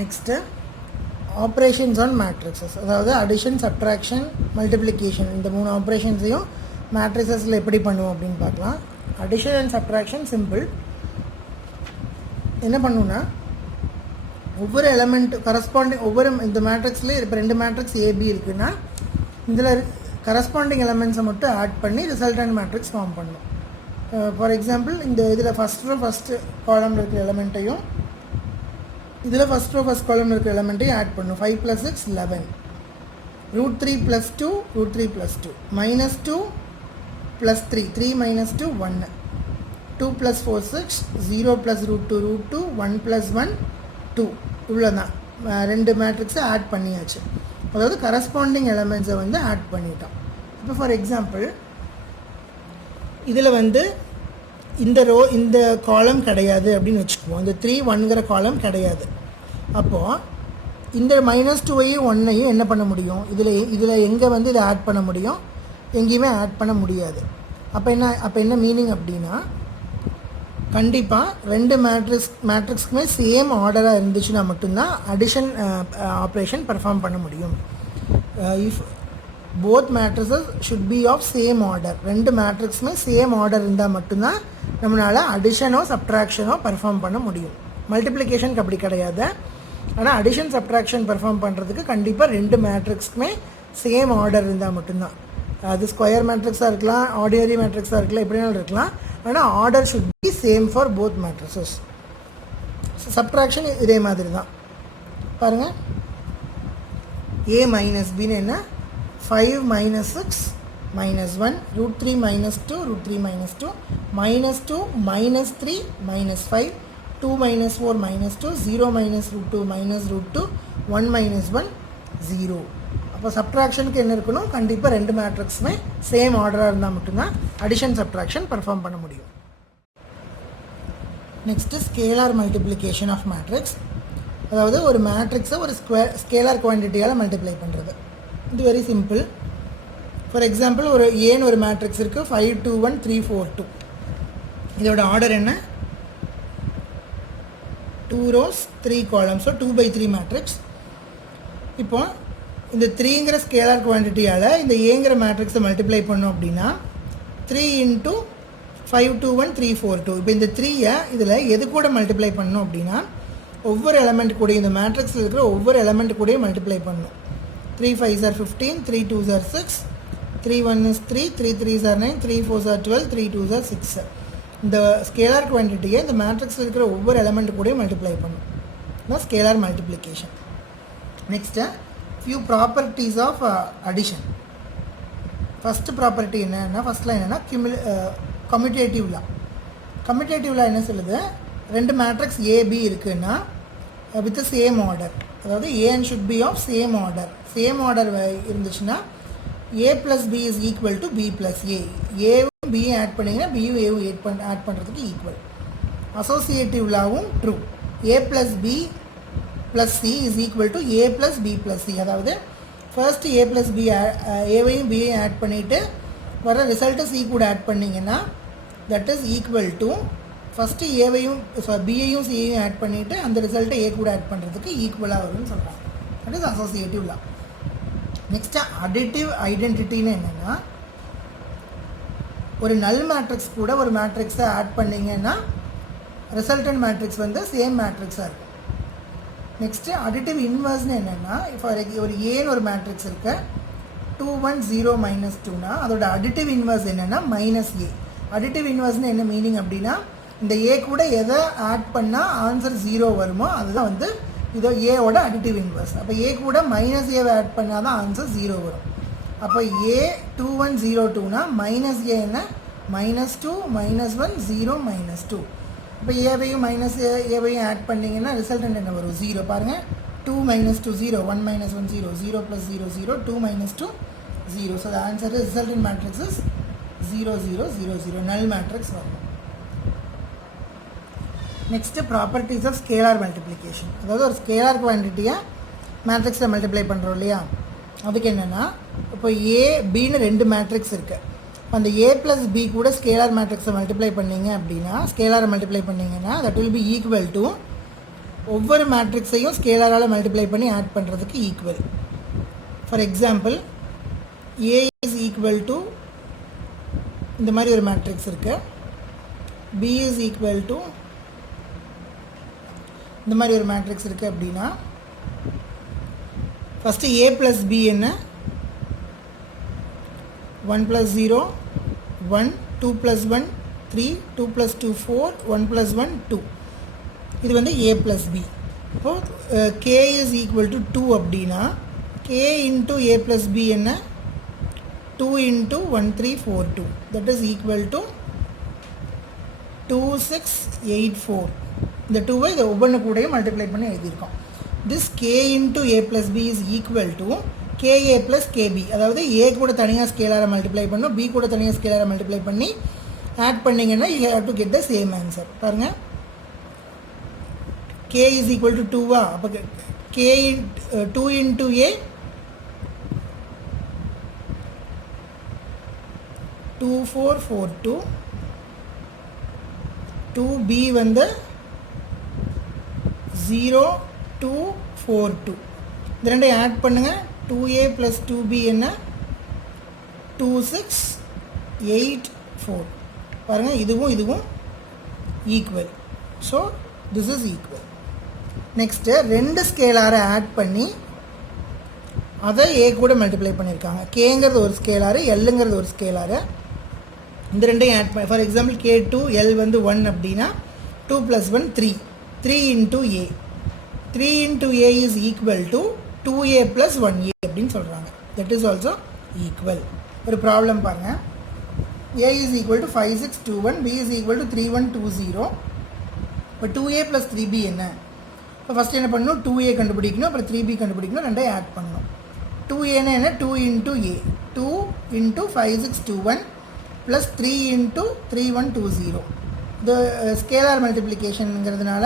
Next operations on matrices, அதாவது addition, subtraction, multiplication, இந்த 3 ஆப்ரேஷன்ஸையும் மேட்ரிசஸில் எப்படி பண்ணுவோம் அப்படின்னு பார்க்கலாம். Addition and subtraction simple. என்ன பண்ணுவோன்னா, ஒவ்வொரு எலமெண்ட் கரஸ்பாண்டிங் இந்த மேட்ரிக்ஸில் இப்போ 2 மேட்ரிக்ஸ் ஏபி இருக்குன்னா இதில் கரஸ்பாண்டிங் எலமெண்ட்ஸை மட்டும் ஆட் பண்ணி ரிசல்டன்ட் மேட்ரிக்ஸ் ஃபார்ம் பண்ணும். ஃபார் எக்ஸாம்பிள், இந்த இதில் ஃபஸ்ட்டு காலமில் இருக்கிற எலமெண்ட்டையும் இதில் ஃபஸ்ட் காலமில் இருக்கிற எலமெண்ட்டையும் ஆட் பண்ணும். 5 + 6 11, √3 + 2 √3 + 2, -2 + 3 3 - 2 1, 2 + 4 6, 0 + √2 1 + 1 2. இவ்வளோதான், 2 மேட்ரிக்ஸை ஆட் பண்ணியாச்சு. அதாவது கரஸ்பாண்டிங் எலமெண்ட்ஸை வந்து ஆட் பண்ணிட்டோம். இப்போ ஃபார் எக்ஸாம்பிள், இதில் வந்து இந்த காலம் கிடையாது அப்படின்னு வச்சுக்குவோம். இந்த 3 1ங்கிற காலம் கிடையாது. அப்போது இந்த -2ஐயும் 1ஐயும் என்ன பண்ண முடியும், இதில் எங்கே வந்து இதை ஆட் பண்ண முடியும், எங்கேயுமே ஆட் பண்ண முடியாது. அப்போ என்ன மீனிங் அப்படின்னா, கண்டிப்பாக 2 மேட்ரிக்ஸ்க்குமே சேம் ஆர்டராக இருந்துச்சுன்னா மட்டும்தான் அடிஷன் ஆப்ரேஷன் பர்ஃபார்ம் பண்ண முடியும். If both matrices should B of same order, 2 மேட்ரிக்ஸுமே சேம் ஆர்டர் இருந்தால் மட்டும்தான் நம்மளால் அடிஷனோ சப்ட்ராக்ஷனோ பர்ஃபார்ம் பண்ண முடியும். மல்டிப்ளிகேஷனுக்கு அப்படி கிடையாது. ஆனால் அடிஷன் சப்ட்ராக்ஷன் பர்ஃபார்ம் பண்ணுறதுக்கு கண்டிப்பாக 2 மேட்ரிக்ஸ்க்குமே சேம் ஆர்டர் இருந்தால் மட்டும்தான். அது ஸ்கொயர் மேட்ரிக்ஸாக இருக்கலாம், ஆர்டினரி மேட்ரிக்ஸாக இருக்கலாம், எப்படினாலும் இருக்கலாம். ஆனால் order should be same for both matrices. Subtraction இதே மாதிரி தான். பாருங்கள், a - b என்ன, 5 - 6 - 1, √3 - 2 √3 - 2, -2 - 3 - 5, 2 - 4 - 2, 0 - √2 -√2, 1 - 1 0. அப்போ சப்ட்ராக்ஷனுக்கு என்ன இருக்கணும், கண்டிப்பாக 2 மேட்ரிக்ஸுமே சேம் ஆர்டராக இருந்தால் மட்டும்தான் அடிஷன் சப்ட்ராக்ஷன் பர்ஃபார்ம் பண்ண முடியும். Next scalar multiplication of matrix, அதாவது ஒரு மேட்ரிக்ஸை ஒரு ஸ்கேலார் குவான்டிட்டியால் மல்டிப்ளை பண்ணுறது. இது வெரி சிம்பிள். ஃபார் எக்ஸாம்பிள், ஒரு மேட்ரிக்ஸ் இருக்குது, 5 2 1 3 4 2. இதோட ஆர்டர் என்ன, 2 rows 3 columns, ஸோ 2/3 மேட்ரிக்ஸ். இப்போ இந்த 3ங்கிற ஸ்கேலார் குவான்டிட்டியால் இந்த ஏங்கிற மேட்ரிக்ஸை மல்டிப்ளை பண்ணோம் அப்படின்னா 3 × 5 2 1 3 4 2. இப்போ இந்த 3ஐ இதில் எது கூட மல்டிப்ளை பண்ணோம் அப்படின்னா ஒவ்வொரு எலமெண்ட் கூட, இந்த மேட்ரிக்ஸில் இருக்கிற ஒவ்வொரு எலமெண்ட் கூட மல்டிப்ளை பண்ணணும். 3 5s are 15, 3 2s are 6, 3 1s 3, 3 3s are 9, 3 4s are 12, 3 2s are 6. இந்த ஸ்கேலார் குவான்டிட்டியை இந்த மேட்ரிக்ஸில் இருக்கிற ஒவ்வொரு எலமெண்ட் கூட மல்டிப்ளை பண்ணணும். இதுதான் scalar multiplication. Next few properties of addition. First property என்னன்னா, ஃபஸ்ட்டில் என்னென்னா கம்யூட்டேட்டிவ் லா. கம்யூட்டேட்டிவ் லா என்ன சொல்லுது, 2 மேட்ரிக்ஸ் ஏபி இருக்குன்னா வித் சேம் ஆர்டர், அதாவது A and should B of same order. Same order இருந்துச்சுன்னா a + b is equal to b + a. ஏவும் பியும் ஆட் பண்ணிங்கன்னா பியும் ஏவும் ஆட் பண்ணுறதுக்கு ஈக்குவல். அசோசியேட்டிவ் லாவும் true. a + b + c is equal to a + b + c. அதாவது ஃபர்ஸ்ட் a + b ஏவையும் பியையும் ஆட் பண்ணிவிட்டு வர ரிசல்ட்டு சி கூட ஆட் பண்ணிங்கன்னா that is equal to first ஏவையும் பியையும் சியையும் ஆட் பண்ணிவிட்டு அந்த ரிசல்ட்டை ஏ கூட ஆட் பண்ணுறதுக்கு ஈக்குவலாக வரும்னு சொல்கிறாங்க. That is associative law. Next additive ஐடென்டிட்டின்னு என்னென்னா, ஒரு நல் மேட்ரிக்ஸ் கூட ஒரு மேட்ரிக்ஸை ஆட் பண்ணிங்கன்னா ரிசல்டன்ட் மேட்ரிக்ஸ் வந்து சேம் மேட்ரிக்ஸாக இருக்கும். நெக்ஸ்ட்டு அடிட்டிவ் இன்வர்ஸ்னு என்னென்னா, இப்போ ஒரு ஏன்னு ஒரு மேட்ரிக்ஸ் இருக்குது, 2 1 0 -2னா அதோட அடிட்டிவ் இன்வர்ஸ் என்னென்னா -a. அடிட்டிவ் இன்வர்ஸ்னு என்ன மீனிங் அப்படின்னா, இந்த ஏ கூட எதை ஆட் பண்ணால் ஆன்சர் 0 வருமோ அதுதான் வந்து இதோ ஏவோட அடிட்டிவ் இன்வர்ஸ். அப்போ ஏ கூட -aவை ஆட் பண்ணால் தான் ஆன்சர் 0 வரும். அப்போ a 2 1 0 2னா -a என்ன, -2 -1 0 -2. இப்போ ஏவையும் ஏவையும் ஆட் பண்ணிங்கன்னா ரிசல்டன்ட் என்ன வரும், 0. பாருங்கள், 2 - 2 0, 1 - 1 0, 0 + 0 0, 2 - 2 0. So the answer is resultant matrix is 0 0 0 0. Null matrix வரும். Next properties of scalar multiplication, அதாவது ஒரு ஸ்கேலார் குவான்டிட்டியை மேட்ரிக்ஸில் மல்டிப்ளை பண்ணுறோம் இல்லையா, அதுக்கு என்னென்னா, இப்போ ஏ பின்னு 2 மேட்ரிக்ஸ் இருக்குது. அந்த a + b கூட ஸ்கேலார் மேட்ரிக்ஸை மல்டிப்ளை பண்ணிங்க அப்படின்னா, ஸ்கேலாரை மல்டிப்ளை பண்ணிங்கன்னா that will be equal to ஒவ்வொரு மேட்ரிக்ஸையும் ஸ்கேலரால் மல்டிப்ளை பண்ணி ஆட் பண்ணுறதுக்கு equal. For example A is equal to இந்த மாதிரி ஒரு மேட்ரிக்ஸ் இருக்குது, பி இஸ் ஈக்குவல் டு இந்த மாதிரி ஒரு மேட்ரிக்ஸ் இருக்குது அப்படின்னா ஃபஸ்ட்டு ஏ ப்ளஸ் பி என்ன, 1 + 0 1, 2 + 1 3, 2 + 2 4, 1 + 1 2. இது வந்து a + b. இப்போது k is equal to 2 அப்படின்னா k into a + b என்ன, 2 into 1 3 4 2, that is equal to 2 6 8 4. இந்த 2வை இதை ஒவ்வொன்று கூடயும் மல்டிப்ளை பண்ணி எழுதியிருக்கோம். this k into a + b is equal to ka + kb. அதாவது a கூட தனியாக ஸ்கேலாரை மல்டிப்ளை பண்ணணும், b கூட தனியாக ஸ்கேலாரை மல்டிப்ளை பண்ணி ஆட் பண்ணிங்கன்னா you have to get the same answer. பாருங்கள், k is equal to 2 அப்போ k 2 into a 2 4 4 2, 2b வந்து 0 2 4 2. இந்த ரெண்டையும் ஆட் பண்ணுங்கள், 2a + 2b என்ன, 2 6 8 4. பாருங்கள், இதுவும் equal. So this is equal. Next ரெண்டு ஸ்கேலாரை ஆட் பண்ணி அதை ஏ கூட மல்டிப்ளை பண்ணியிருக்காங்க. கேங்கிறது ஒரு ஸ்கேலாரு, எல்லுங்கிறது ஒரு ஸ்கேலாரு. இந்த ரெண்டையும் ஆட் பண்ணி, ஃபார் எக்ஸாம்பிள் k2 எல் வந்து 1 அப்படின்னா 2 + 1 3, 3 into a, 3 into a is equal to 2a + 1a அப்படின்னு சொல்கிறாங்க. That is also equal. ஒரு ப்ராப்ளம் பாருங்கள், a is equal to 5 6 2 1, b is equal to 3 1 2 0. இப்போ 2a + 3b என்ன, இப்போ ஃபஸ்ட்டு என்ன பண்ணணும், 2a கண்டுபிடிக்கணும், அப்புறம் 3b கண்டுபிடிக்கணும், ரெண்டையும் ஆட் பண்ணணும். 2a என்ன, 2 into a, 2 into 5 6 2 1 plus 3 into 3 1 2 0. இது ஸ்கேலார் மல்டிப்ளிகேஷனுங்கிறதுனால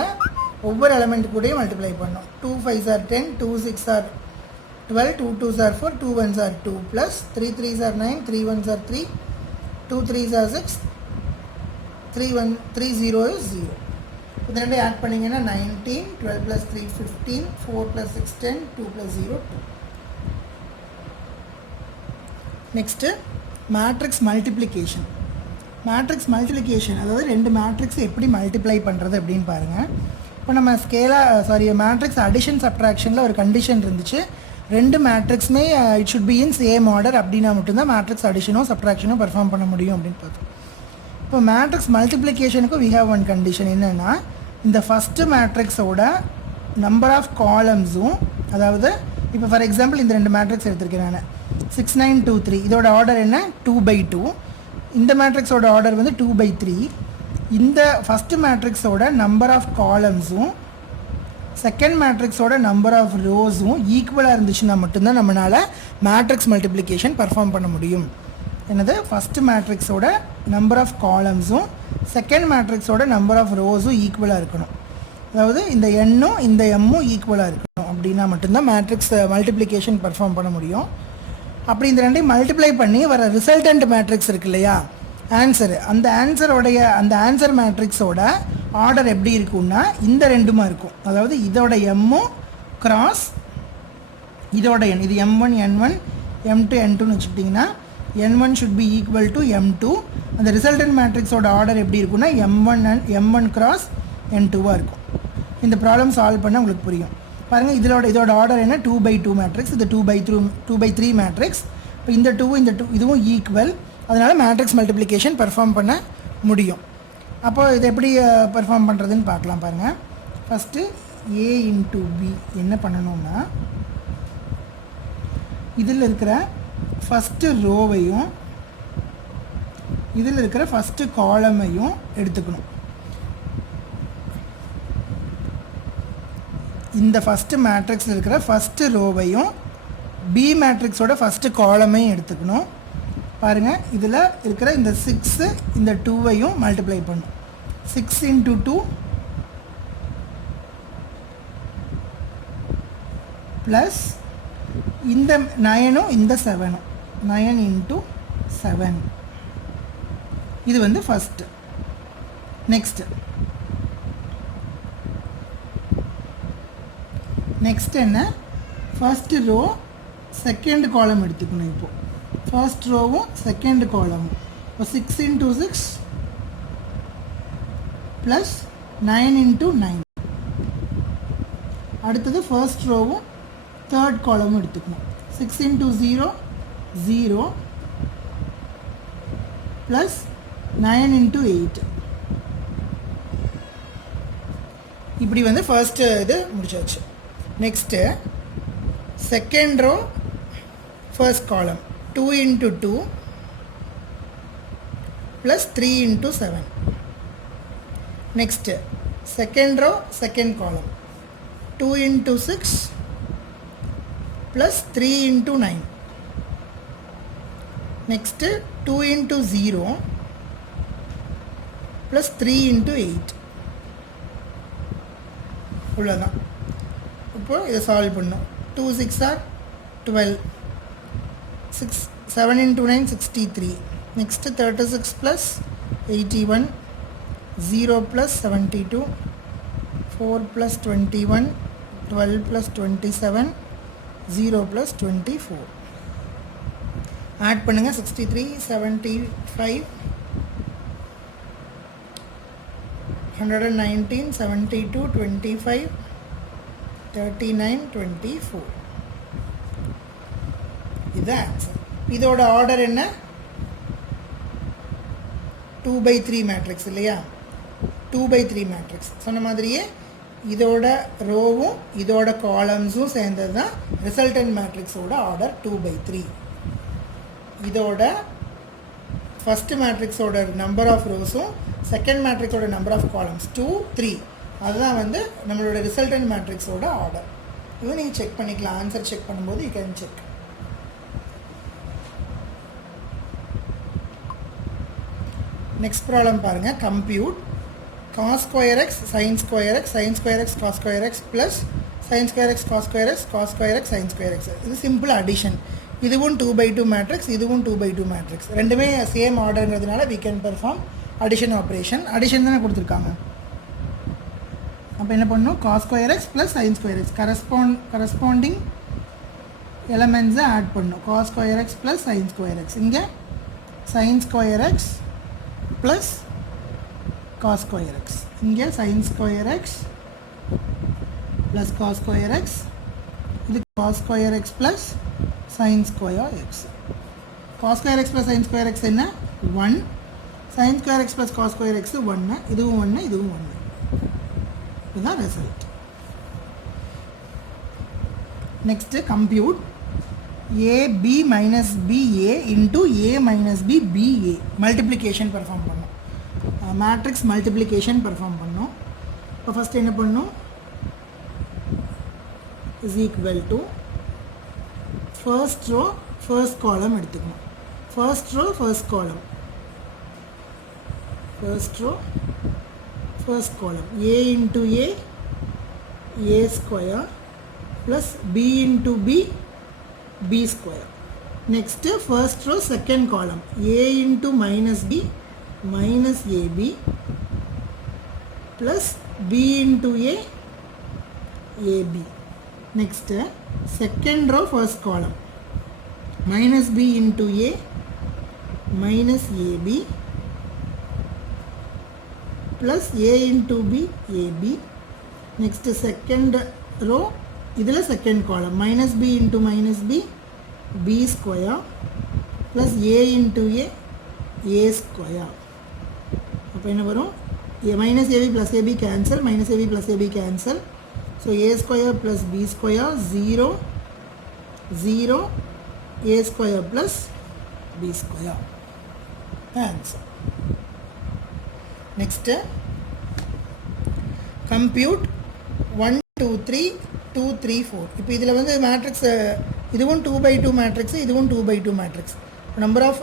ஒவ்வொரு எலமெண்ட் கூடயும் மல்டிப்ளை பண்ணணும். 2 5s are 10, 2 6s are 12, 2 2s are 4, 2 1s are 2, plus 3 3s are 9, 3 1s are 3, 2 3s are 6, 3 0 is 0. இது ரெண்டையும் ஆட் பண்ணிங்கன்னா 19, 12 + 3 15, 4 + 6 10, 2 + 0 2. Next matrix multiplication. Matrix multiplication அதாவது ரெண்டு மேட்ரிக்ஸ் எப்படி மல்டிப்ளை பண்ணுறது அப்படின்னு பாருங்கள். இப்போ நம்ம மேட்ரிக்ஸ் அடிஷன் சப்ட்ராக்ஷனில் ஒரு கண்டிஷன் இருந்துச்சு, ரெண்டு மேட்ரிக்ஸுமே it should be in same order அப்படின்னா மட்டும்தான் மேட்ரிக்ஸ் அடிஷனோ சப்ட்ராக்ஷனோ பெர்ஃபார்ம் பண்ண முடியும் அப்படின்னு பார்த்தோம். இப்போ மேட்ரிக்ஸ் மல்டிப்ளிகேஷனுக்கு வி ஹேவ் ஒன் கண்டிஷன் என்னென்னா, இந்த ஃபஸ்ட்டு மேட்ரிக்ஸோட நம்பர் ஆஃப் காலம்ஸும், அதாவது இப்போ ஃபார் எக்ஸாம்பிள் இந்த ரெண்டு மேட்ரிக்ஸ் எடுத்திருக்கேன் நான், 6 9 2 3, இதோட ஆர்டர் என்ன 2/2, இந்த மேட்ரிக்ஸோட ஆர்டர் வந்து 2/3. இந்த ஃபஸ்ட்டு மேட்ரிக்ஸோட நம்பர் ஆஃப் காலம்ஸும் செகண்ட் மேட்ரிக்ஸோட நம்பர் ஆஃப் ரோஸும் ஈக்குவலாக இருந்துச்சுன்னா மட்டும்தான் நம்மளால் மேட்ரிக்ஸ் மல்டிப்ளிகேஷன் பர்ஃபார்ம் பண்ண முடியும். என்னது, ஃபஸ்ட்டு மேட்ரிக்ஸோட நம்பர் ஆஃப் காலம்ஸும் செகண்ட் மேட்ரிக்ஸோட நம்பர் ஆஃப் ரோஸும் ஈக்குவலாக இருக்கணும். அதாவது இந்த எண்ணும் இந்த எம்மும் ஈக்குவலாக இருக்கணும் அப்படின்னா மட்டும்தான் மேட்ரிக்ஸ் மல்டிப்ளிகேஷன் பர்ஃபார்ம் பண்ண முடியும். அப்படி இந்த ரெண்டையும் மல்டிப்ளை பண்ணி வர ரிசல்டன்ட் மேட்ரிக்ஸ் இருக்கு இல்லையா, ஆன்சரு, அந்த ஆன்சர் மேட்ரிக்ஸோட ஆர்டர் எப்படி இருக்குன்னா இந்த ரெண்டுமா இருக்கும். அதாவது இதோட எம்மும் கிராஸ் இதோட எண், இது m1 n1 m2 n2ன்னு வச்சுக்கிட்டிங்கன்னா n1 should be equal to m2. அந்த ரிசல்டன்ட் மேட்ரிக்ஸோட ஆர்டர் எப்படி இருக்குன்னா m1 கிராஸ் n2வாக இருக்கும். இந்த ப்ராப்ளம் சால்வ் பண்ண உங்களுக்கு புரியும். பாருங்கள், இதோட ஆர்டர் என்ன 2/2 மேட்ரிக்ஸ், இது 2/3 மேட்ரிக்ஸ். இப்போ இந்த 2 இதுவும் ஈக்குவல், அதனால் மேட்ரிக்ஸ் மல்டிப்ளிகேஷன் பெர்ஃபார்ம் பண்ண முடியும். அப்போ இதை எப்படி பெர்ஃபார்ம் பண்ணுறதுன்னு பார்க்கலாம். பாருங்கள், ஃபஸ்ட்டு a into b என்ன பண்ணணும்னா, இதில் இருக்கிற ஃபஸ்ட்டு ரோவையும் இதில் இருக்கிற ஃபஸ்ட்டு காலமையும் எடுத்துக்கணும். இந்த ஃபஸ்ட்டு மேட்ரிக்ஸில் இருக்கிற ஃபஸ்ட்டு ரோவையும் பி மேட்ரிக்ஸோட ஃபஸ்ட்டு காலமையும் எடுத்துக்கணும். பாருங்கள், இதில் இருக்கிற இந்த 6 இந்த 2வையும் மல்டிப்ளை பண்ணும். 6 into 2 ப்ளஸ் இந்த 9ம் இந்த 7ம் 9 into 7. இது வந்து ஃபஸ்ட்டு. நெக்ஸ்ட்டு நெக்ஸ்ட் என்ன, ஃபர்ஸ்ட் ரோ செகண்ட் காலம் எடுத்துக்கணும். இப்போது ஃபர்ஸ்ட் ரோவும் செகண்ட் காலமும் இப்போ 6 into 6 ப்ளஸ் 9 into 9. அடுத்தது ஃபர்ஸ்ட் ரோவும் தேர்ட் காலமும் எடுத்துக்கணும். 6 into 0 0 ப்ளஸ் 9 into 8. இப்படி வந்து ஃபர்ஸ்ட்டு இது முடிச்சாச்சு. Next second row first column 2 into 2 plus 3 into 7. Next, second row, second column 2 into 6 plus 3 into 9. Next, 2 into 0 plus 3 into 8. இவ்வளோதான். இப்போ இதை சால்வ் பண்ணோம். 2 6 are 12. 7 into 9 63. Next 36 plus 81, 0 plus 72, 4 plus 21, 12 plus 27, 0 plus 24. Add பண்ணுங்க 63, 75, 119, 72, 25, 39, 24. இது answer. இதோட order என்ன, 2/3 matrix இல்லையா, 2/3 matrix. சொன்ன மாதிரியே இதோட ரோவும் இதோட காலம்ஸும் சேர்ந்தது தான் ரிசல்டன்ட் மேட்ரிக்ஸோட ஆர்டர் 2/3. இதோட ஃபஸ்ட் மேட்ரிக்ஸோட நம்பர் ஆஃப் ரோஸும் செகண்ட் மேட்ரிக்ஸோட நம்பர் ஆஃப் காலம்ஸ் 2 3 அதுதான் வந்து நம்மளோட ரிசல்டன்ட் மேட்ரிக்ஸோட ஆர்டர். இது நீங்கள் செக் பண்ணிக்கலாம். ஆன்சர் செக் பண்ணும்போது you can check. Next problem பாருங்கள். Compute cos square x sin square x sin square x cos square x plus sin square x cos square x cos square x sin square x. இது simple addition. இதுவும் 2/2 matrix, இதுவும் 2/2 matrix. ரெண்டுமே same ஆர்டருங்கிறதுனால we can perform addition operation. Addition தானே கொடுத்துருக்காங்க. அப்போ என்ன பண்ணணும், cos square x plus sin square x corresponding எலமெண்ட்ஸை ஆட் பண்ணணும். cos square x plus sin square x. இங்கே sin square x plus cos square x. இங்கே sin square x plus cos square x. இது cos square x plus sin square x. cos square x plus sin square x என்ன, 1. sin square x plus cos square x 1. இதுவும் 1, இதுவும் 1. இதுதான் result. Next compute AB minus BA into A minus B BA multiplication perform பண்ணோம். Matrix multiplication perform பண்ணோம். இப்போ first என்ன பண்ணோம், is equal to first row first column எடுத்துக்கணும். First row first column, first row first column A into A square plus B into B square. Next first row second column A into minus B minus AB plus B into AB. Next second row first column minus B into A minus AB plus A into B AB. Next second row இதில் second column minus B into minus B B square plus A into A square. அப்போ என்ன வரும், minus AB plus AB cancel, minus AB plus AB cancel. So A square plus B square 0 0 A square plus B square. Answer. Next compute 1 2 3 2 3 4. இப்போ இதில் வந்து matrix இதுவும் 2/2 matrix, இதுவும் 2/2 matrix. Number of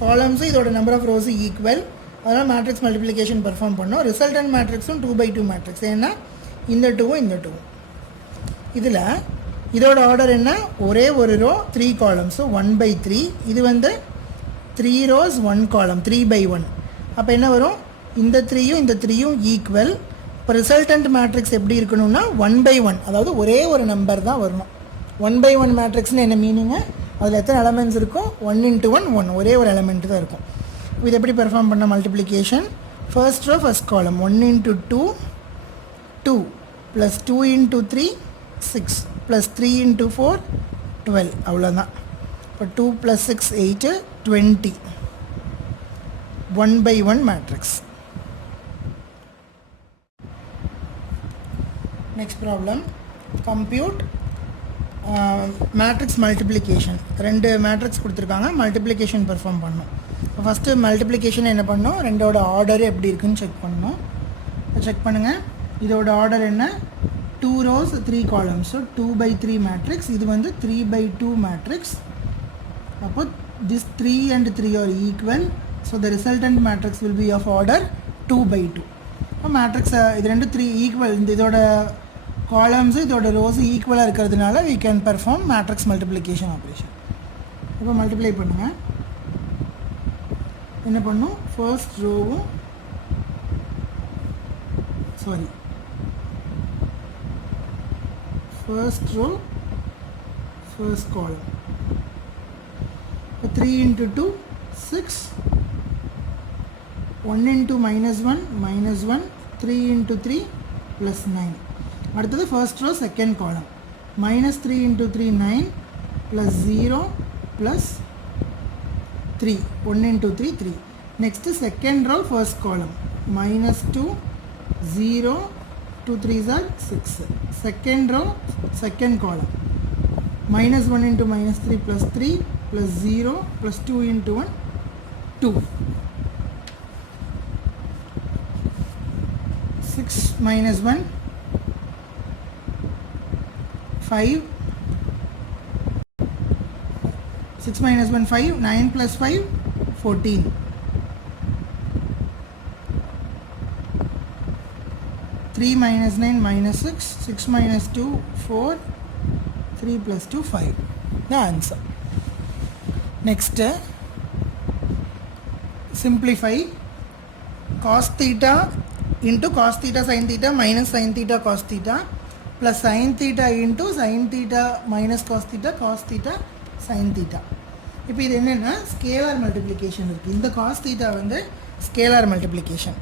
காலம்ஸும் இதோட நம்பர் ஆஃப் ரோஸும் equal. அதனால் matrix multiplication perform பண்ணோம். ரிசல்டன்ட் மேட்ரிக்ஸும் 2/2 மேட்ரிக்ஸ். ஏன்னா இந்த 2வும் இந்த 2வும். இதில் இதோட ஆர்டர் என்ன, ஒரே ஒரு ரோ 3 காலம்ஸு 1/3. இது வந்து 3 rows 1 column 3/1. அப்போ என்ன வரும், இந்த 3யும் இந்த 3யும் ஈக்குவல். இப்போ ரிசல்டன்ட் மேட்ரிக்ஸ் எப்படி இருக்கணும்னா 1 by 1, அதாவது ஒரே ஒரு நம்பர் தான் வரணும். 1 by 1 மேட்ரிக்ஸ்னு என்ன மீனிங்கு, அதில் எத்தனை எலமெண்ட்ஸ் இருக்கும், 1 into 1 1, ஒரே ஒரு எலமெண்ட் தான் இருக்கும். இது எப்படி பெர்ஃபார்ம் பண்ண மல்டிப்ளிகேஷன், ஃபர்ஸ்ட் ரோ ஃபர்ஸ்ட் காலம் 1 into 2 2 plus 2 into 3 6 plus 3 into 4 12, அவ்வளோதான். இப்போ 2 + 6 8 20, 1 by 1 matrix. Next problem, compute matrix multiplication. ரெண்டு மேட்ரிக்ஸ் கொடுத்துருக்காங்க, மல்டிப்ளிகேஷன் பெர்ஃபார்ம் பண்ணணும். இப்போ ஃபஸ்ட்டு மல்டிப்ளிகேஷன் என்ன பண்ணணும், ரெண்டோட ஆர்டர் எப்படி இருக்குன்னு செக் பண்ணணும். செக் பண்ணுங்கள், இதோட ஆர்டர் என்ன, 2 rows 3 columns, so 2 by 3 matrix. இது வந்து 3 by 2 மேட்ரிக்ஸ். அப்போ this 3 and 3 are equal, so the resultant matrix will be of order 2 by 2. இப்போ மேட்ரிக்ஸ் இது ரெண்டு 3 ஈக்குவல், இந்த இதோட காலம்ஸு இதோட ரோஸு ஈக்குவலாக இருக்கிறதுனால we can perform matrix multiplication operation. இப்போ மல்டிப்ளை பண்ணுங்கள், என்ன பண்ணும், ஃபர்ஸ்ட் ரோவும் ஃபர்ஸ்ட் ரோ ஃபர்ஸ்ட் காலம். இப்போ 3 into 2 6, 1 into -1 -1, 3 into 3 +9. அடுத்தது first row second column, -3 into 3 9 + 0 + 3, 1 into 3 3. Next second row first column, -2 0 2 3s are 6. Second row second column, -1 into -3 + 3 + 0 + 2 into 1 2. 6 - 1 5, 6 - 1 5, 9 + 5 14, 3 - 9 - 6, 6 - 2 4, 3 + 2 5, the answer. Next, simplify cos theta into cos theta sin theta minus sin theta cos theta plus sin theta into sin theta minus cos theta sin theta. இப்போ இது என்னென்னா scalar multiplication இருக்குது. இந்த cos theta வந்து scalar multiplication,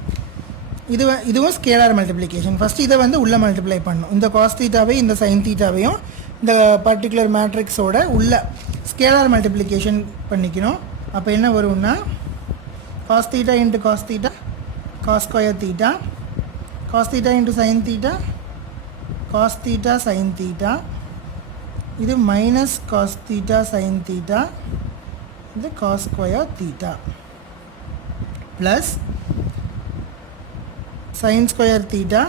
இதுவும் scalar multiplication. First இதை வந்து உள்ளே மல்டிப்ளை பண்ணணும். இந்த காஸ் தீட்டாவையும் இந்த சைன் தீட்டாவையும் இந்த பர்டிகுலர் மேட்ரிக்ஸோட உள்ள ஸ்கேலார் மல்டிப்ளிகேஷன் பண்ணிக்கணும். அப்போ என்ன வரும்னா cos theta into cos theta cos square theta, cos theta into sin theta cos theta sin theta, இது minus cos theta sin theta, இது cos square theta plus sin square theta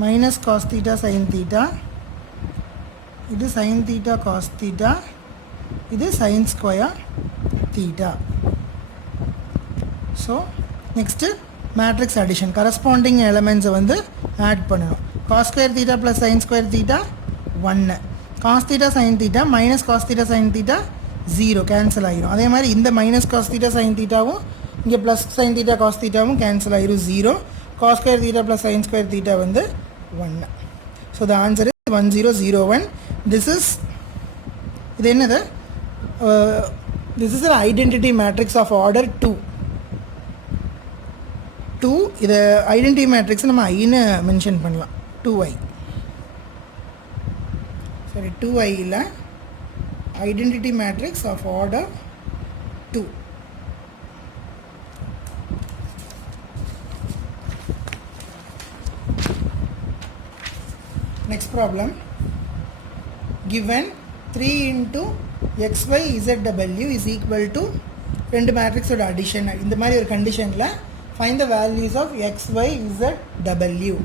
minus cos theta sin theta, இது sin theta cos theta, இது sin square theta. So next matrix addition, corresponding elements வந்து add பண்ணணும். cos square theta plus sin square theta 1, cos theta sin theta minus cos theta sin theta 0 cancel ஆயிரும். அதே மாதிரி இந்த minus cos theta sin thetaவும் இங்கே plus sin theta cos தீட்டாவும் cancel ஆயிரும் 0. Cos square theta plus sin square theta வந்து 1. So the answer is 1001. இது என்னது, this is an identity matrix of order 2. இதை ஐடென்டிட்டி மேட்ரிக்ஸ் நம்ம ஐன்னு மென்ஷன் பண்ணலாம், 2i. சரி, 2iயில் identity matrix of order 2. Next problem, given 3 into xy zw is equal to ரெண்டு மேட்ரிக்ஸோட addition. இந்த மாதிரி ஒரு கண்டிஷனில் find the values of xy zw.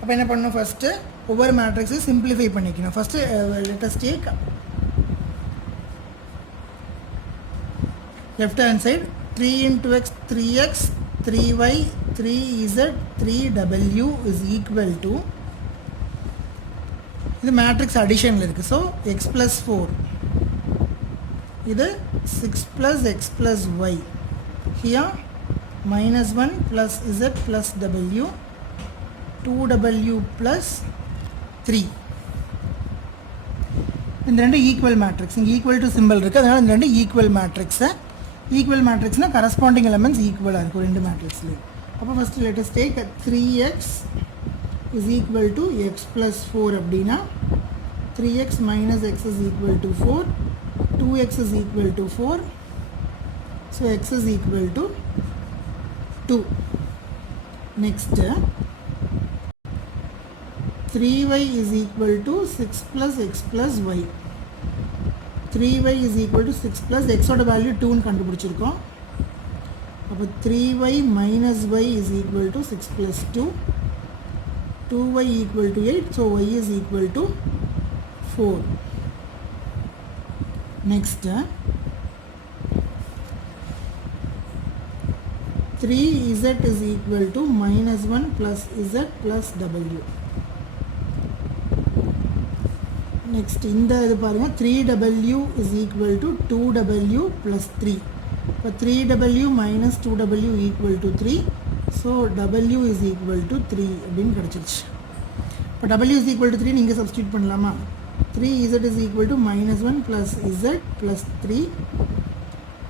அப்போ என்ன பண்ணணும், ஃபஸ்ட்டு ஒவ்வொரு மேட்ரிக்ஸையும் சிம்பிளிஃபை பண்ணிக்கணும். First let us take left hand side 3 into x 3x 3y 3z 3w is equal to, இது மேட்ரிக்ஸ் அடிஷனில் இருக்குது. ஸோ எக்ஸ் ப்ளஸ் 4, இது 6 + x + y, ஹியா -1 + z + w 2w plus 3. இந்த ரெண்டு ஈக்குவல் மேட்ரிக்ஸ், இங்கே ஈக்குவல் டு சிம்பிள் இருக்குது, அதனால் இந்த ரெண்டு ஈக்குவல் மேட்ரிக்ஸை, ஈக்குவல் மேட்ரிக்ஸ்னால் கரஸ்பாண்டிங் எலமெண்ட்ஸ் ஈக்குவலாக இருக்கும் ரெண்டு மேட்ரிக்ஸ்லேயும். அப்போ first lettuce take 3x is equal to x plus 4 அப்படின்னா 3x minus x is equal to 4, 2x is equal to 4, so x is equal to 2. Next 3y is equal to 6 plus x plus y. 3y is equal to 6 plus x ஓட value 2ன்னு கண்டுபிடிச்சிருக்கோம். அப்போ 3y minus y is equal to 6 plus 2, 2y equal to 8, so y is equal to 4. Next 3z is equal to minus 1 plus z plus w. Next இந்த இது பாருங்கள், 3w is equal to 2w plus 3. இப்போ 3w minus 2w equal to 3, so w is equal to 3 அப்படின்னு கிடச்சிருச்சு. இப்போ w is equal to 3 நீங்கள் substitute பண்ணலாமா? 3z is equal to minus 1 plus z plus 3,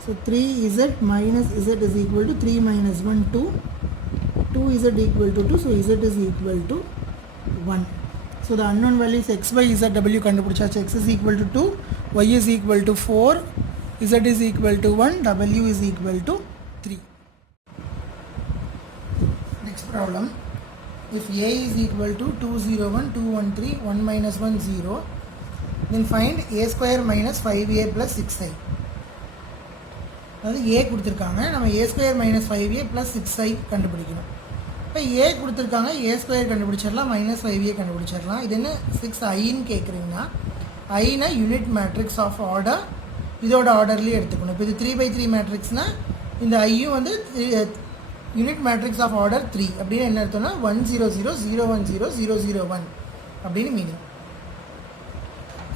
so 3z minus z is equal to 3 minus 1 2, 2z equal to 2, so z is equal to 1. So the unknown value is x, y, z, w கண்டுபிடிச்சாச்சு. x is equal to 2, y is equal to 4, z is equal to 1, w is equal to 3. Next problem, if a is equal to 201, 213, 1 minus 1 0, then find a square minus 5a plus 6i. அதாவது a கொடுத்துருக்காங்க, நம்ம a square minus 5a plus 6i கண்டுபிடிக்கணும். இப்போ a கொடுத்துருக்காங்க, a square கண்டுபிடிச்சிடலாம், minus 5a கண்டுபிடிச்சிடலாம். இது என்ன 6iன்னு கேட்குறீங்கன்னா, Aina unit matrix of order, இதோட ஆர்டர்லேயே எடுத்துக்கணும். இப்போ இது 3/3 மேட்ரிக்ஸ்னால் இந்த ஐயும் வந்து யூனிட் மேட்ரிக்ஸ் ஆஃப் ஆர்டர் 3 அப்படின்னு என்ன அர்த்தம்னா 1 0 0 0 1 0 0 0 1 அப்படின்னு மீனிங்.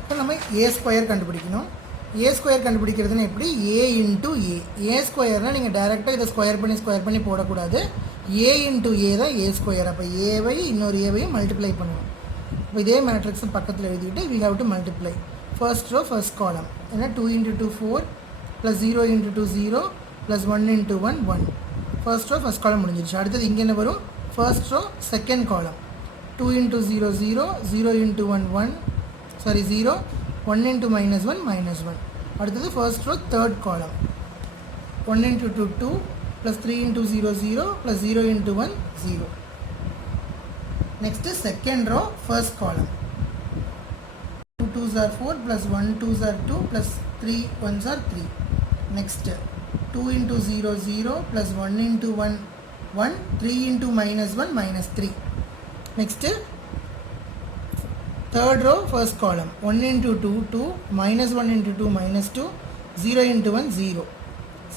இப்போ நம்ம a ஸ்கொயர் கண்டுபிடிக்கணும். a ஸ்கொயர் கண்டுபிடிக்கிறதுன்னு எப்படி? a இன்ட்டு a ஸ்கொயர்னால் நீங்கள் டைரெக்டாக இதை ஸ்கொயர் பண்ணி போடக்கூடாது. a இன்ட்டு a தான் a ஸ்கொயர். அப்போ ஏவை இன்னொரு ஏவையும் மல்டிப்ளை பண்ணணும். இப்போ இதே மேட்ரிக்ஸும் பக்கத்தில் எழுதிக்கிட்டு we have to multiply first row first column. ஏன்னா 2 into 2 4 plus 0 into 2 0 plus 1 into 1 1. First row first column முடிஞ்சிருச்சு. அடுத்தது இங்கே என்ன வரும்? First row second column 2 into 0 0, 0 into 1 1, sorry 0, 1 into minus 1 minus 1. அடுத்தது ஃபர்ஸ்ட் ரோ தேர்ட் காலம் 1 into 2 2 plus 3 into 0 0 plus 0 into 1 0. Next second row first column 2 2s are 4 plus 1 2s are 2 plus 3 1s are 3. Next 2 into 0 0 plus 1 into 1 1, 3 into minus 1 minus 3. Next third row first column 1 into 2 2, minus 1 into 2 minus 2, 0 into 1 0.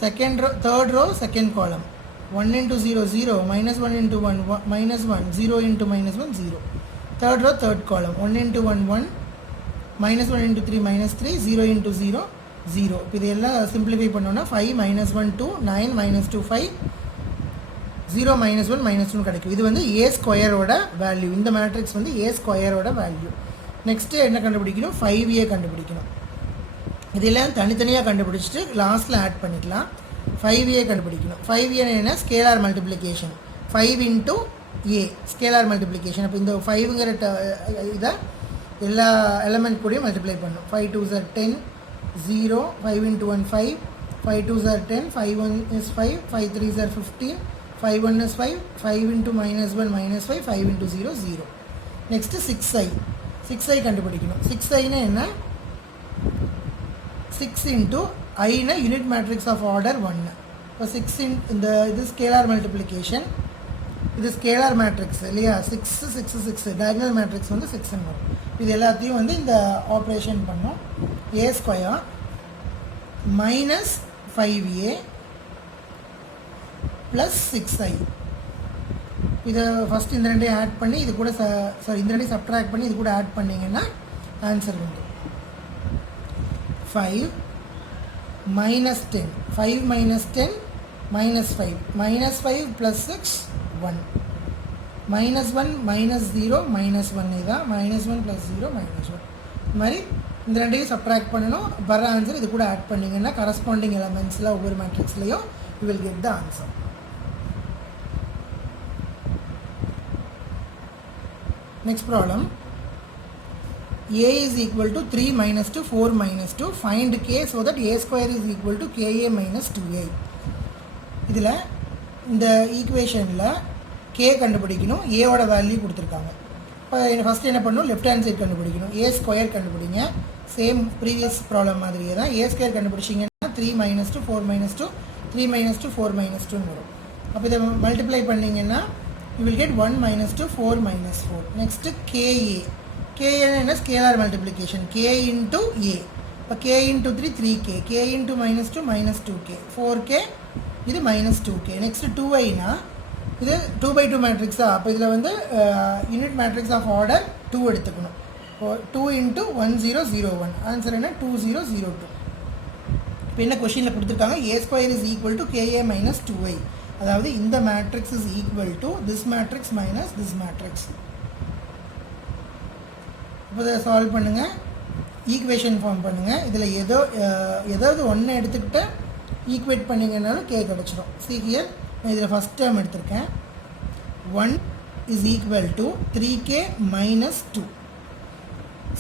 Second row third row second column 1 into 0 0, minus 1 into 1 1 minus 1, 0 into minus 1 0. Third row third column 1 into 1 1, minus 1 into 3 minus 3, 0 into 0 0. இப்போ இதெல்லாம் simplify பண்ணோன்னா 5 minus 1 2, 9 minus 2 5, 0 minus 1 minus 2 கிடைக்கும். இது வந்து a ஸ்கொயரோட value. இந்த matrix வந்து a ஸ்கொயரோட வேல்யூ. நெக்ஸ்ட்டு என்ன கண்டுபிடிக்கணும்? 5a கண்டுபிடிக்கணும். இதெல்லாம் தனித்தனியாக கண்டுபிடிச்சிட்டு லாஸ்ட்டில் ஆட் பண்ணிக்கலாம். 5a கண்டுபிடிக்கணும். 5a என்ன? Scalar multiplication. 5 into a scalar multiplication. அப்போ இந்த 5ங்கிற இதை எல்லா எலமெண்ட் கூடயும் மல்டிப்ளை பண்ணணும். 5 2s are 10, 0, 5 into 1 5, 5 2s are 10, 5 1 is 5, 5 3s are 15, 5 1 is 5, 5 into minus 1 minus 5, 5 into 0 0. Next 6i கண்டுபிடிக்கணும். 6iனா என்ன? 6 into iனா யூனிட் மேட்ரிக்ஸ் ஆஃப் ஆர்டர் 1. இப்போ 6 இந்த இது ஸ்கேலார் மல்டிப்ளிகேஷன், இது ஸ்கேலார் மேட்ரிக்ஸ் இல்லையா? 6 6 6 டயகனல் மேட்ரிக்ஸ் வந்து 6ன்னு வரும். இது எல்லாத்தையும் வந்து இந்த ஆப்ரேஷன் பண்ணோம். a square minus 5a plus 6i. இதை ஃபஸ்ட் இந்த ரெண்டையும் ஆட் பண்ணி இது கூட சாரி இந்த ரெண்டையும் சப்ட்ராக்ட் பண்ணி இது கூட ஆட் பண்ணிங்கன்னா ஆன்சர் வந்து 5 minus 10, 5 minus 10 minus 5, minus 5 plus 6 1. -1 -0 -1 இதுதான் -1 + 0 -1. இந்த மாதிரி இந்த ரெண்டையும் சப்ட்ராக்ட் பண்ணணும். வர ஆன்சர் இது கூட ஆட் பண்ணிங்கன்னா கரஸ்பாண்டிங் எலமெண்ட்ஸில் ஒவ்வொரு மேட்ரிக்ஸ்லையும் you will get the answer. Next problem, a is equal to 3 minus 2, 4 minus 2. Find k so that a square is equal to ka minus 2a. இதில் இந்த ஈக்குவேஷனில் k கண்டுபிடிக்கணும், a ஓட வேல்யூ கொடுத்துருக்காங்க. இப்போ ஃபஸ்ட்டு என்ன பண்ணணும், லெஃப்ட் ஹேண்ட் சைட் கண்டுபிடிக்கணும். a ஸ்கொயர் கண்டுபிடிங்க. சேம் ப்ரீவியஸ் ப்ராப்ளம் மாதிரியே தான். a ஸ்கொயர் கண்டுபிடிச்சிங்கன்னா 3 minus 2, 4 minus 2, 3 minus 2, 4 minus 2 வரும். அப்போ இதை மல்டிப்ளை பண்ணிங்கன்னா you will get 1 minus 2, 4 minus 4. Next ka. ka is scalar multiplication. k into a. இப்போ k into 3, 3k. k into minus 2, minus 2k. 4k இது minus 2k. Next 2i னா இது 2 by 2 matrix. அப்போ இதில் வந்து யூனிட் மேட்ரிக்ஸ் ஆஃப் ஆர்டர் 2 எடுத்துக்கணும். 2 into 1001. Answer என்ன 2002. இப்போ என்ன கொஷினில் கொடுத்துருக்காங்க, a square is equal to ka minus 2i. அதாவது இந்த matrix is equal to this matrix minus this matrix. இப்போ இதை சால்வ் பண்ணுங்கள், ஈக்குவேஷன் ஃபார்ம் பண்ணுங்கள். இதில் ஏதாவது ஒன்று எடுத்துக்கிட்டு ஈக்குவேட் பண்ணிங்கன்னாலும் கே கிடச்சிடும். சி ஹியர் நான் இதில் ஃபஸ்ட் டேர்ம் எடுத்திருக்கேன். 1 is equal to 3k minus 2.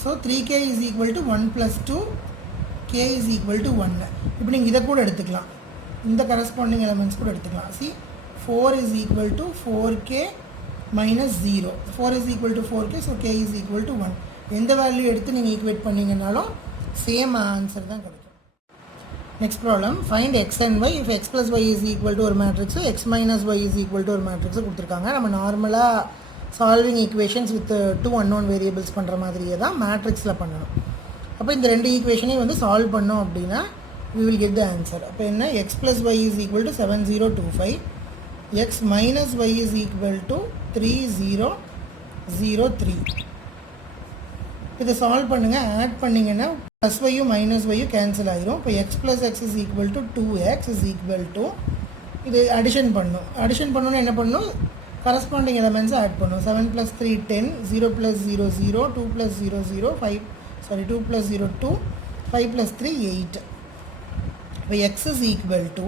So 3k is equal to 1 + 2, k is equal to 1. இப்போ நீங்கள் இதை கூட எடுத்துக்கலாம், இந்த கரஸ்பாண்டிங் எலமெண்ட்ஸ் கூட எடுத்துக்கலாம். C 4 is equal to 4k minus 0. 4 is equal to 4k, so k is equal to 1. எந்த value எடுத்து நீங்கள் ஈக்குவேட் பண்ணிங்கனாலும் சேம் ஆன்சர் தான் கிடைக்கும். Next problem, find x and y if x plus y is equal to ஒரு matrix, x minus y is equal to ஒரு matrix கொடுத்துருக்காங்க. நம்ம நார்மலாக solving equations with 2 unknown variables பண்ணுற மாதிரியே தான் மேட்ரிக்ஸில் பண்ணணும். அப்போ இந்த ரெண்டு ஈக்குவேஷனையும் வந்து சால்வ் பண்ணோம் அப்படின்னா we will get the answer. அப்போ என்ன, x plus y is equal to 7025, x minus y is equal to 3003. இதை சால்வ் பண்ணுங்கள், ஆட் பண்ணிங்கன்னா ப்ளஸ் வையும் மைனஸ் வையும் கேன்சல் ஆகிரும். இப்போ x plus x is equal to 2x is equal to, இது அடிஷன் பண்ணணும். அடிஷன் பண்ணணுன்னு என்ன பண்ணணும், கரஸ்பாண்டிங் எலமெண்ட்ஸை ஆட் பண்ணணும். 7 + 3 10, 0 + 0 0, 2 + 0 0, 2 + 0 2, 5 + 3 8. இப்போ x is equal to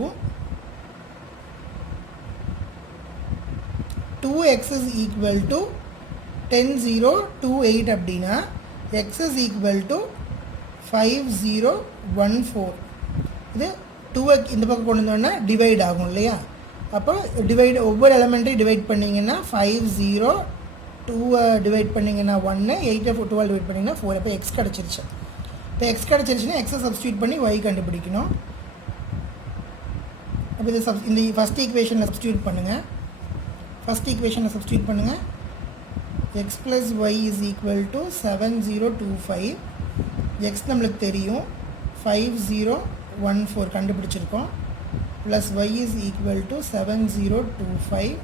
2x is equal to 10 0 2 8 அப்படின்னா x is equal to 5014. இது 2x இந்த பக்கம் கொண்டு வந்தோன்னா டிவைட் ஆகும் இல்லையா. அப்போ டிவைட் ஒவ்வொரு எலமெண்ட்டையும் டிவைட் பண்ணிங்கன்னா 50, 2 டிவைட் பண்ணிங்கன்னா 1, 8 12 டிவைட் பண்ணிங்கன்னா 4. அப்போ x கிடச்சிருச்சு. இப்போ x கிடச்சிருச்சுன்னா எக்ஸை சப்ஸ்டியூட் பண்ணி y கண்டுபிடிக்கணும். அப்போ இது இந்த ஃபஸ்ட் ஈக்குவேஷனில் சப்ஸ்டியூட் பண்ணுங்கள். x plus y is equal to 7025. x நம்மளுக்கு தெரியும் 5014 கண்டுபிடிச்சிருக்கோம். Plus y is equal to 7025.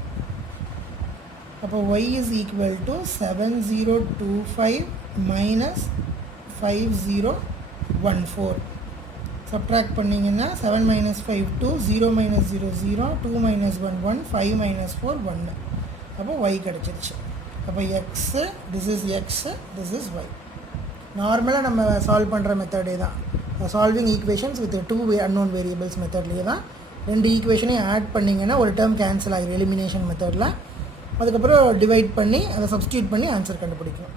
அப்போ y is equal to 7025 minus 5014. Subtract பண்ணிங்கன்னா 7 minus 5 2, 0 minus 0 0, 2 minus 1 1, 5 minus 4 1. அப்போ y கிடச்சிருச்சு. அப்போ x, this is x, this is y. நார்மலாக நம்ம சால்வ் பண்ணுற மெத்தடே தான், solving equations with 2 unknown variables மெத்தட்லேயே தான். ரெண்டு ஈக்குவேஷனையும் ஆட் பண்ணிங்கன்னா ஒரு டேர்ம் கேன்சல் ஆகிடும் எலிமினேஷன் மெத்தடில். அதுக்கப்புறம் டிவைட் பண்ணி அதை சப்ஸ்டியூட் பண்ணி ஆன்சர் கண்டுபிடிக்கணும்.